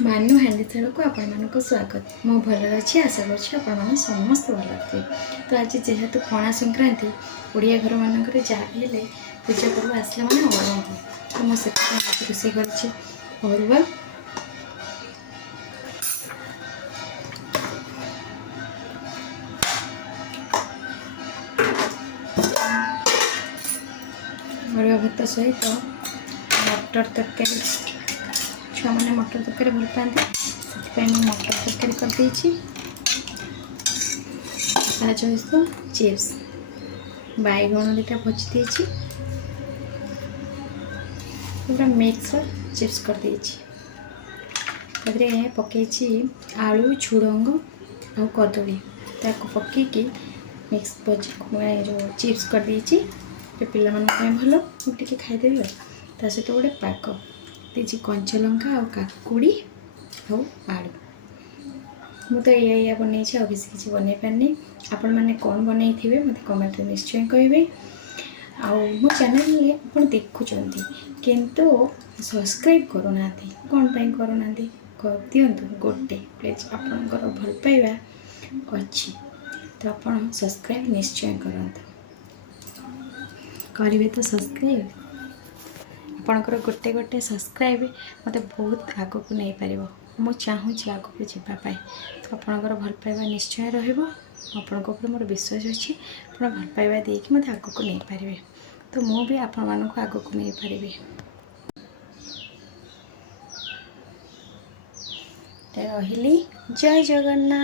मानु हांडीशाल को आपण स्वागत। मो भल अच्छी आशा कर समस्त भल थे। तो आज जेहेतु पणा संक्रांति ओडिया घर मानक जहाँ भी हेले पूजा पर्व आसला मैंने अरुआ हो, तो मुझे रोषे कर अरुआ भात सहित मटर तरकारी। छुआ मैंने मटर तरकारी भल पाते से मटर तरकारी करदे चिप्स बैगण दुटा भजी दे पूरा मिक्स चिप्स करदे पकई आलू झुड़ंग आ कदली ताको पकईकी मिक्स भजी जो चिप्स करदे पिला भल मुझे खाईदेवी ता सहित गोटे पाक दीजिए कंचा लंका आ काकुड़ी आलू। मुझे या बनई आ बेस किसी बनई पारनी। आपण मैंने कौन बनई थे मत कमेंट निश्चय कहे। मो चैनल आप देखुं किंतु सब्सक्राइब करूना कौन पाई करूना कर दिंतु गोटे प्लीज आपणकर भल पाइबा अच्छी तो आप सब्सक्राइब निश्चय करंतु करेंगे तो सब्सक्राइब आपणकर गोटे गोटे सब्सक्राइब मत बहुत आग को नहीं पार मु चाहूँ आग को जावाई तो आपणकर भल पाइबा निश्चय रहा मोर विश्वास अच्छी आप भल पाइबा देकी मत आग को नहीं पारे तो मु भी आपण मानक आग को नहीं पारि। रही जय जगन्नाथ।